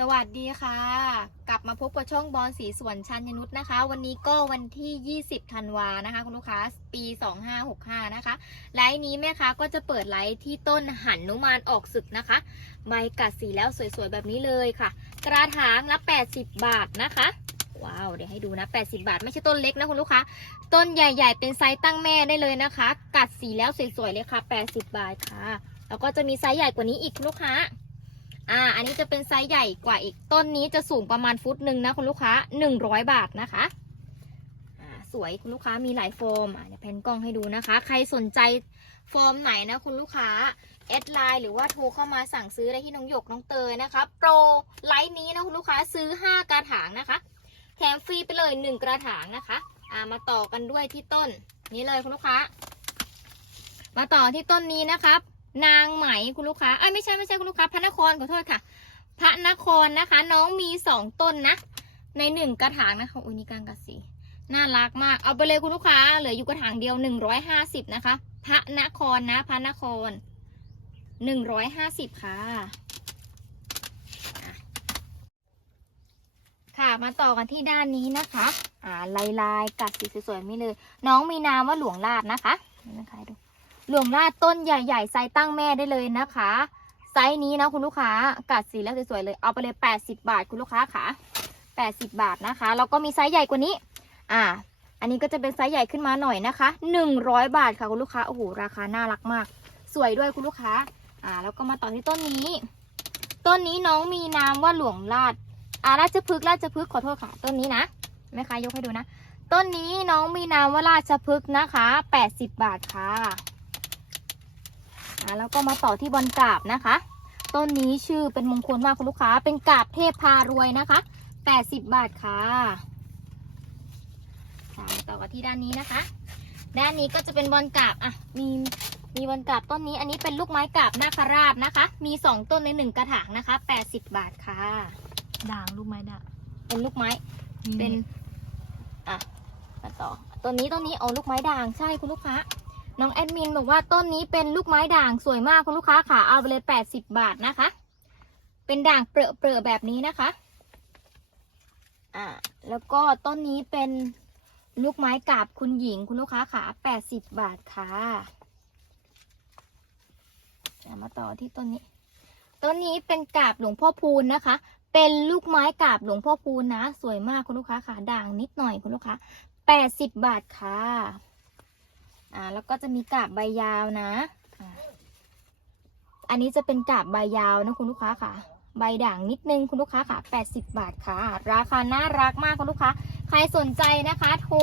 สวัสดีค่ะ กลับมาพบกับช่องบอลสีสวนชัญนุษนะคะ วันนี้ก็วันที่ 20ธันวานะคะ คุณลูกค้าปี 2565 นะคะ ไลฟ์นี้แม่ค้าก็จะเปิดไลฟ์ที่ต้นหันนุมานออกศึกนะคะ ใบกัดสีแล้วสวยๆ แบบนี้เลยค่ะ กระถางละ 80 บาทนะคะ ว้าว เดี๋ยวให้ดูนะ 80 บาท ไม่ใช่ต้นเล็กนะคุณลูกค้า ต้นใหญ่ ๆ เป็นไซส์ตั้งแม่ได้เลยนะคะ กัดสีแล้วสวยๆเลยค่ะ 80 บาทค่ะ แล้วก็จะมีไซส์ใหญ่กว่านี้อีกคุณลูกค้า อ่า อันนี้จะเป็นไซส์ใหญ่กว่าอีกต้นนี้จะสูงประมาณฟุตหนึ่งนะคุณลูกค้า 100 บาทนะคะ อ่า สวยคุณลูกค้ามีหลายโฟม อ่าเดี๋ยวแพนกล้องให้ดูนะคะ ใครสนใจโฟมไหนนะคุณลูกค้าแอดไลน์หรือว่าโทรเข้ามาสั่งซื้อได้ที่น้องหยกน้องเตยนะคะ โปรไลน์นี้นะคุณลูกค้าซื้อ 5 กระถางนะคะ แถมฟรีไปเลย 1 กระถางนะคะ อ่า มาต่อกันด้วยที่ต้น นี้เลยคุณลูกค้า มาต่อที่ต้นนี้นะครับ นางไหมคุณลูกค้าเอ้ยไม่ใช่ไม่ใช่คุณลูกค้า พระนครขอโทษค่ะ พระนครนะคะ น้องมีสองต้นนะ ในหนึ่งกระถางนะคะอุ้ยนี่กลางกัดสีน่ารักมาก เอาไปเลยคุณลูกค้า เหลืออยู่กระถางเดียวหนึ่งร้อยห้าสิบนะคะ พระนครนะพระนครหนึ่งร้อยห้าสิบค่ะค่ะมาต่อกันที่ด้านนี้นะคะ อ่าลายลายกัดสีสวยๆไม่เลย น้องมีนามว่าหลวงลาดนะคะนี่นะคะให้ดูหลวงราดต้นใหญ่ๆไซส์ตั้งแม่ได้เลยนะคะ ไซส์นี้นะคุณลูกค้ากัดสีแล้วสวยๆเลยเอาไปเลย 80 บาทคุณลูกค้าค่ะ80 บาทนะคะแล้วก็มีไซส์ใหญ่กว่านี้ อ่า อันนี้ก็จะเป็นไซส์ใหญ่ขึ้นมาหน่อยนะคะ 100 บาทค่ะคุณลูกค้าโอ้โหราคาน่ารักมาก สวยด้วยคุณลูกค้า อ่า แล้วก็มาต่อที่ต้นนี้ ต้นนี้น้องมีนามว่าหลวงราดอ่าราชพฤกษ์ราชพฤกษ์ขอโทษค่ะ ต้นนี้นะแม่ค้ายกให้ดูนะ ต้นนี้น้องมีนามว่าราชพฤกษ์นะคะ 80 บาทค่ะ แล้วก็มาต่อที่บอลกราบนะคะ ต้นนี้ชื่อเป็นมงคลมากคุณลูกค้า เป็นกราบเทพพารวยนะคะ 80 บาทค่ะค่ะต่อกันที่ด้านนี้นะคะ ด้านนี้ก็จะเป็นบอลกราบอะมีมีบอลกราบต้นนี้ อันนี้เป็นลูกไม้กราบนาคราชนะคะ มี 2 ต้นใน 1 กระถางนะคะ 80 บาทค่ะ ด่างลูกไม้ด่างเป็นลูกไม้ เป็น อะมาต่อ ต้นนี้ต้นนี้เอาลูกไม้ด่างใช่คุณลูกค้า น้องแอดมินบอกว่าต้นนี้เป็นลูกไม้ด่างสวยมากคุณลูกค้าค่ะเอาไปเลย 80 บาทนะคะ เป็นด่างเปรอะเปรอะแบบนี้นะคะอ่าแล้วก็ต้นนี้เป็นลูกไม้กาบคุณหญิงคุณลูกค้าค่ะ 80 บาทค่ะอะมาต่อที่ต้นนี้ ต้นนี้เป็นกาบหลวงพ่อพูนนะคะ เป็นลูกไม้กาบหลวงพ่อพูนนะ สวยมากคุณลูกค้าค่ะ ด่างนิดหน่อยคุณลูกค้า 80 บาทค่ะ อ่าแล้วก็จะมีกาบใบยาวนะอ่าอันนี้จะเป็นกาบใบยาวนะคุณลูกค้าค่ะ ใบด่างนิดนึงคุณลูกค้าค่ะ 80 บาทค่ะ ราคาน่ารักมากคุณลูกค้า ใครสนใจนะคะโทร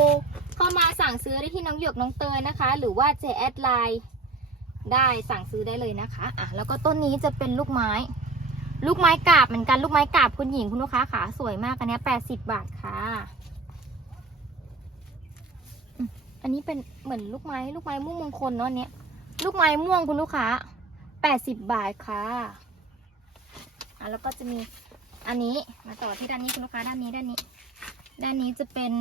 เข้ามาสั่งซื้อได้ที่น้องหยกน้องเตยนะคะ หรือว่าเจแอดไลน์ได้สั่งซื้อได้เลยนะคะอะแล้วก็ต้นนี้จะเป็นลูกไม้ ลูกไม้กาบเหมือนกันลูกไม้กาบคุณหญิงคุณลูกค้าค่ะ สวยมากอันนี้80 บาทค่ะ อันนี้เป็นเหมือนลูกไม้ลูกไม้ม่วงมงคลเนาะเนี้ยลูกไม้ม่วงคุณลูกค้า80บบาทค่ะอะแล้วก็จะมีอันนี้มาต่อที่ด้านนี้คุณลูกค้าด้านนี้ด้านนี้ ด้านนี้จะเป็น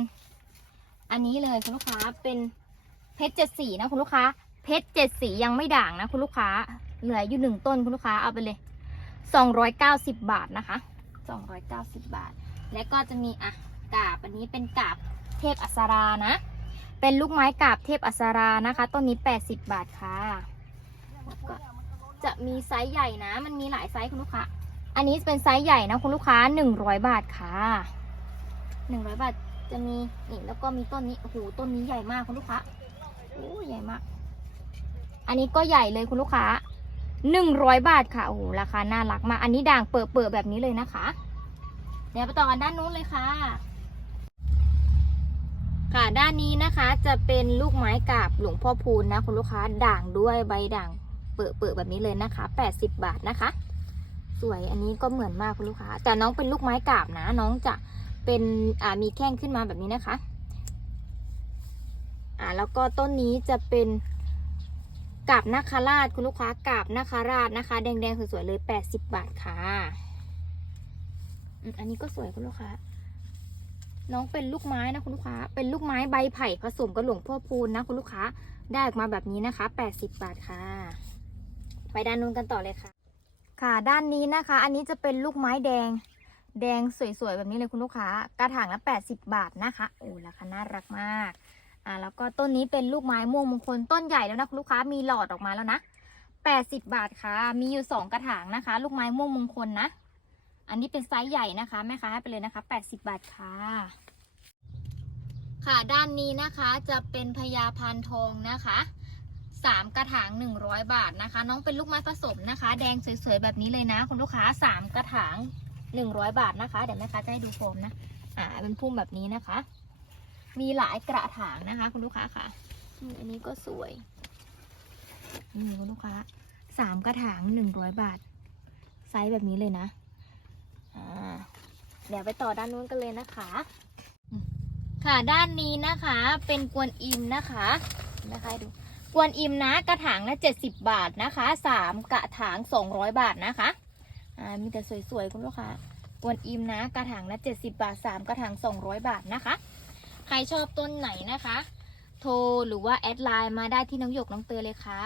อันนี้เลยคุณลูกค้าเป็นเพชรเจ็ดสีนะคุณลูกค้า เพชรเจ็ดสียังไม่ด่างนะคุณลูกค้าเหลืออยู่หนึ่งต้นคุณลูกค้าเอาไปเลย290บบาทนะคะ290บบาท และก็จะมีอะกาบอันนี้เป็นกาบเทพอัสรานะ เป็นลูกไม้กาบเทพอัสรานะคะต้นนี้ 80 บาทค่ะก็จะมีไซส์ใหญ่นะ มันมีหลายไซส์คุณลูกค้า อันนี้เป็นไซส์ใหญ่นะคุณลูกค้า 100 บาทค่ะ100 บาทจะมีนี่แล้วก็มีต้นนี้โอ้โหต้นนี้ใหญ่มากคุณลูกค้าโอ้ใหญ่มาก อันนี้ก็ใหญ่เลยคุณลูกค้า 100 บาทค่ะโอ้โหราคาน่ารักมาก อันนี้ด่างเปิดๆแบบนี้เลยนะคะ เดี๋ยวไปต่อกันด้านนู้นเลยค่ะ ค่ะด้านนี้นะคะจะเป็นลูกไม้กาบหลวงพ่อพูนนะคุณลูกค้าด่างด้วยใบด่างเปิดเปิดแบบนี้เลยนะคะ 80 บาทนะคะ สวยอันนี้ก็เหมือนมากคุณลูกค้า แต่น้องเป็นลูกไม้กาบนะ น้องจะเป็นอ่ามีแข้งขึ้นมาแบบนี้นะคะอ่าแล้วก็ต้นนี้จะเป็นกาบนาคาราชคุณลูกค้ากาบนาคาราชนะคะ แดงๆสวยๆเลย 80 บาทค่ะอันนี้ก็สวยคุณลูกค้า น้องเป็นลูกไม้นะคุณลูกค้า เป็นลูกไม้ใบไผ่ผสมกับหลวงพ่อพูนนะคุณลูกค้า ได้ออกมาแบบนี้นะคะ 80 บาทค่ะ ไปด้านนู้นกันต่อเลยค่ะ ค่ะ ด้านนี้นะคะ อันนี้จะเป็นลูกไม้แดง แดงสวยๆแบบนี้เลยคุณลูกค้า กระถางละ 80 บาทนะคะ โอ้ราคาน่ารักมาก อ่า แล้วก็ต้นนี้เป็นลูกไม้ม่วงมงคลต้นใหญ่แล้วนะคุณลูกค้า มีหลอดออกมาแล้วนะ 80 บาทค่ะ มีอยู่ 2 กระถางนะคะ ลูกไม้ม่วงมงคลนะ อันนี้เป็นไซส์ใหญ่นะคะ แม่ค้าให้ไปเลยนะคะ 80 บาทค่ะ ค่ะด้านนี้นะคะจะเป็นพญาพันทองนะคะสามกระถาง 100 บาทนะคะ น้องเป็นลูกไม้ผสมนะคะ แดงสวยๆแบบนี้เลยนะคุณลูกค้าสามกระถาง 100 บาทนะคะ เดี๋ยวแม่ค้าจะให้ดูโฟมนะ อ่าเป็นพุ่มแบบนี้นะคะ มีหลายกระถางนะคะ คุณลูกค้าค่ะอืมอันนี้ก็สวยนี่คุณลูกค้าสามกระถาง 100 บาท ไซส์แบบนี้เลยนะอ่า เดี๋ยวไปต่อด้านนู้นกันเลยนะคะ ค่ะด้านนี้นะคะเป็นกวนอิมนะคะนะคะดูกวนอิมนะกระถางละ70 บาทนะคะสามกระถาง 200 บาทนะคะอ่ามีแต่สวยๆคุณลูกค้ากวนอิมนะกระถางละ70 บาท 3 กระถาง 200 บาทนะคะ ใครชอบต้นไหนนะคะ โทรหรือว่าแอดไลน์มาได้ที่น้องหยกน้องเตยเลยค่ะ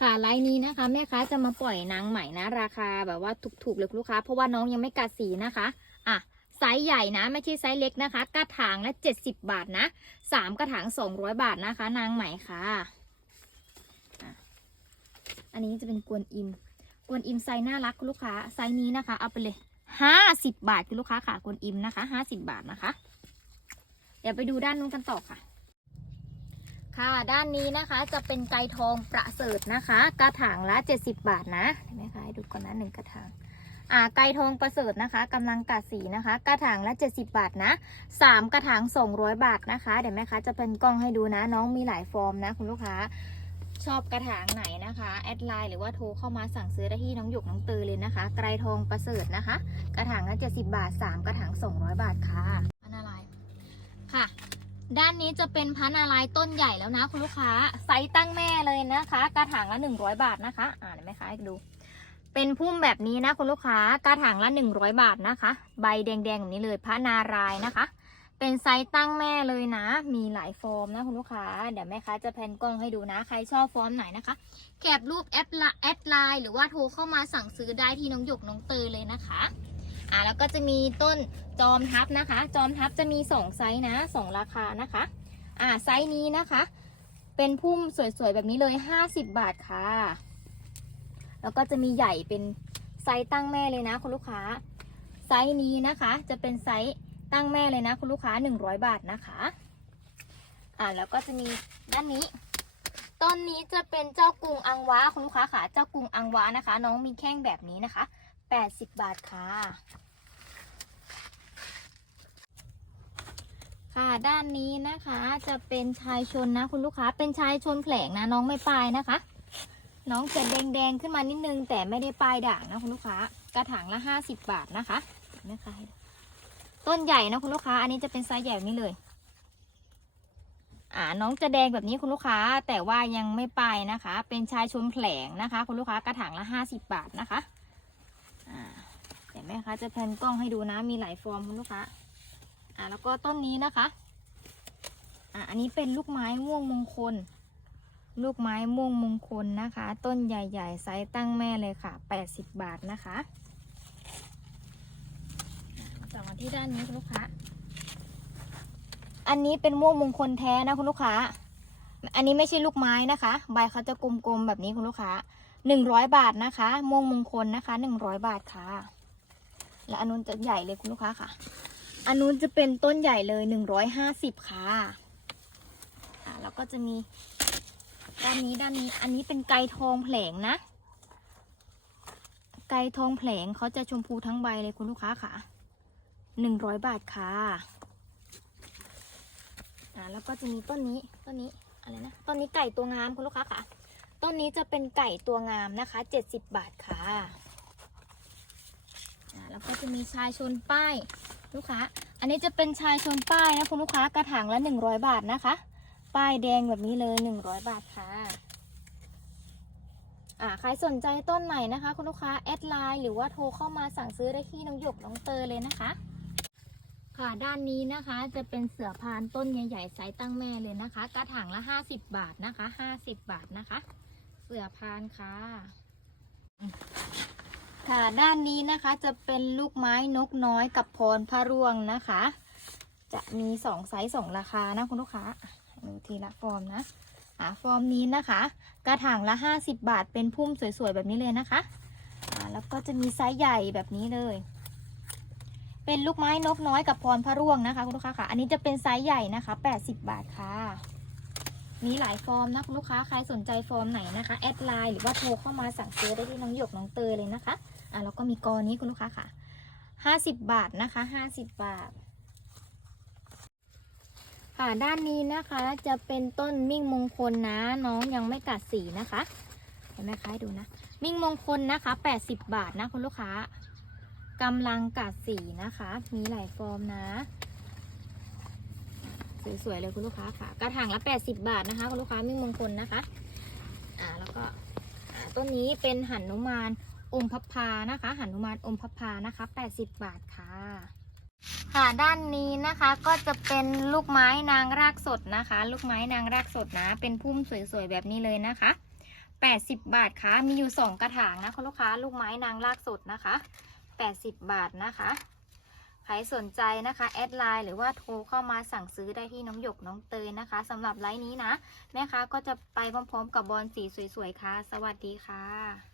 ค่ะไลน์นี้นะคะ แม่ค้าจะมาปล่อยนางใหม่นะ ราคาแบบว่าถูกๆเลยลูกค้า เพราะว่าน้องยังไม่กัดสีนะคะ อะไซส์ใหญ่นะ ไม่ใช่ไซส์เล็กนะคะ กระถางละ 70 บาทนะสามกระถาง 200 บาทนะคะ นางใหม่ค่ะ อันนี้จะเป็นกวนอิม กวนอิมไซส์น่ารักคุณลูกค้า ไซส์นี้นะคะ เอาไปเลยห้าสิบบาทคุณลูกค้าค่ะ กวนอิมนะคะห้าสิบบาทนะคะ เดี๋ยวไปดูด้านนู้นกันต่อค่ะ ค่ะ ด้านนี้นะคะจะเป็นไก่ทองประเสริฐนะคะ กระถางละเจ็ดสิบบาทนะเห็นไหมคะให้ดูก่อนนะหนึ่งกระถางอ่าไก่ทองประเสริฐนะคะกำลังกัดสีนะคะ กระถางละ 70 บาทนะสามกระถาง200 บาทนะคะ เดี๋ยวแม่ค้าจะเป็นกล้องให้ดูนะ น้องมีหลายฟอร์มนะคุณลูกค้า ชอบกระถางไหนนะคะ แอดไลน์หรือว่าโทรเข้ามาสั่งซื้อได้ที่น้องหยกน้องเตยเลยนะคะ ไกรทองประเสริฐนะคะ กระถางละ 70 บาท 3 กระถาง 200 บาทค่ะพันอะไรค่ะ ด้านนี้จะเป็นพันอะไรต้นใหญ่แล้วนะคุณลูกค้าไซส์ตั้งแม่เลยนะคะ กระถางละ100บาทนะคะ อ่าเดี๋ยวแม่ค้าให้ดู เป็นพุ่มแบบนี้นะคุณลูกค้ากระถางละ100บาทนะคะ ใบแดงๆแบบนี้เลยพระนารายนะคะ เป็นไซส์ตั้งแม่เลยนะ มีหลายฟอร์มนะคุณลูกค้าเดี๋ยวแม่ค้าจะแพนกล้องให้ดูนะใครชอบฟอร์มไหนนะคะแคปรูปแอปไลน์แอดไลน์หรือว่าโทรเข้ามาสั่งซื้อได้ที่น้องหยกน้องเตยเลยนะคะ อ่าแล้วก็จะมีต้นจอมทัพนะคะ จอมทัพจะมี 2 ไซส์นะ 2 ราคานะคะอ่าไซส์นี้นะคะ เป็นพุ่มสวยๆ แบบนี้เลย 50 บาทค่ะ แล้วก็จะมีใหญ่เป็นไซส์ตั้งแม่เลยนะคุณลูกค้า ไซส์นี้นะคะจะเป็นไซส์ตั้งแม่เลยนะคุณลูกค้า 100 บาทนะคะอ่าแล้วก็จะมีด้านนี้ต้นนี้จะเป็นเจ้ากรุงอังวะคุณลูกค้าค่ะ เจ้ากรุงอังวะนะคะ น้องมีแข้งแบบนี้นะคะ 80 บาทค่ะ ค่ะด้านนี้นะคะจะเป็นชายชนนะคุณลูกค้าเป็นชายชนแผลงนะน้องไม่ปลายนะคะ น้องจะแดงๆขึ้นมานิดนึง แต่ไม่ได้ปลายด่างนะคุณลูกค้ากระถางละ 50 บาทนะคะนะคะต้นใหญ่นะคุณลูกค้า อันนี้จะเป็นไซส์ใหญ่แบบนี้เลย อ่าน้องจะแดงแบบนี้คุณลูกค้าแต่ว่ายังไม่ปลายนะคะ เป็นชายชนแผลงนะคะ คุณลูกค้ากระถางละ 50 บาทนะคะ อ่าเดี๋ยวแม่ค้าจะแพนกล้องให้ดูนะมีหลายฟอร์มคุณลูกค้าอ่าแล้วก็ต้นนี้นะคะอ่าอันนี้เป็นลูกไม้ม่วงมงคล ลูกไม้ม่วงมงคลนะคะ ต้นใหญ่ๆไซส์ตั้งแม่เลยค่ะ 80 บาทนะคะจากมาที่ด้านนี้คุณลูกค้าอันนี้เป็นม่วงมงคลแท้นะคุณลูกค้า อันนี้ไม่ใช่ลูกไม้นะคะ ใบเขาจะกลมๆแบบนี้คุณลูกค้า 100 บาทนะคะม่วงมงคลนะคะ 100 บาทค่ะ และอันนู้นจะใหญ่เลยคุณลูกค้าค่ะ อันนู้นจะเป็นต้นใหญ่เลยหนึ่งร้อยห้าสิบค่ะอ่าแล้วก็จะมีด้านนี้ด้านนี้ อันนี้เป็นไก่ทองแผลงนะ ไก่ทองแผลงเขาจะชมพูทั้งใบเลยคุณลูกค้าค่ะหนึ่งร้อยบาทค่ะอ่าแล้วก็จะมีต้นนี้ต้นนี้อะไรนะต้นนี้ไก่ตัวงามคุณลูกค้าค่ะ ต้นนี้จะเป็นไก่ตัวงามนะคะเจ็ดสิบบาทค่ะแล้วก็จะมีชายชนป้ายลูกค้า อันนี้จะเป็นชายชนป้ายนะคุณลูกค้ากระถางละ 100 บาทนะคะ ป้ายแดงแบบนี้เลย 100 บาทค่ะอ่าใครสนใจต้นไหนนะคะ คุณลูกค้าแอดไลน์หรือว่าโทรเข้ามาสั่งซื้อได้ที่น้องหยกน้องเตยเลยนะคะ ค่ะด้านนี้นะคะจะเป็นเสือพานต้นใหญ่ๆไซส์ตั้งแม่เลยนะคะ กระถางละ 50 บาทนะคะ 50 บาทนะคะ เสือพานค่ะ ค่ะด้านนี้นะคะจะเป็นลูกไม้นกน้อยกับพรพระร่วงนะคะ จะมีสองไซส์สองราคานะคุณลูกค้าดูทีละฟอร์มนะอ่าฟอร์มนี้นะคะ กระถางละ 50 บาท เป็นพุ่มสวยๆ แบบนี้เลยนะคะอ่าแล้วก็จะมีไซส์ใหญ่แบบนี้เลย เป็นลูกไม้นกน้อยกับพรพระร่วงนะคะคุณลูกค้าค่ะ อันนี้จะเป็นไซส์ใหญ่นะคะ 80 บาทค่ะ มีหลายฟอร์มนะคุณลูกค้าใครสนใจฟอร์มไหนนะคะแอดไลน์หรือว่าโทรเข้ามาสั่งซื้อได้ที่น้องหยกน้องเตยเลยนะคะอะแล้วก็มีกอนี้คุณลูกค้าค่ะ50บบาทนะคะ50บบาท ค่ะด้านนี้นะคะจะเป็นต้นมิ่งมงคลนะน้องยังไม่กัดสีนะคะเห็นไหมคะดูนะ มิ่งมงคลนะคะ80บาทนะคุณลูกค้ากำลังกัดสีนะคะ มีหลายฟอร์มนะ สวยๆเลยคุณลูกค้าค่ะ กระถางละ 80 บาทนะคะ คุณลูกค้ามิ่งมงคลนะคะ อ่าแล้วก็ต้นนี้เป็นหันนุมานอมพับพานะคะหันนุมานอมพับพานะคะ 80 บาทค่ะค่ะด้านนี้นะคะก็จะเป็นลูกไม้นางรากสดนะคะ ลูกไม้นางรากสดนะ เป็นพุ่มสวยๆแบบนี้เลยนะคะ 80 บาทค่ะมีอยู่ 2 กระถางนะคุณลูกค้า ลูกไม้นางรากสดนะคะ 80 บาทนะคะ ครสนใจนะคะแอดไลน์หรือว่าโทรเข้ามาสั่งซื้อได้ที่น้องหยกน้องเตยนะคะสำหรับไลน์นี้นะ แม่ค้าก็จะไปพร้อมๆกับบอลสีสวยๆค่ะ สวัสดีค่ะ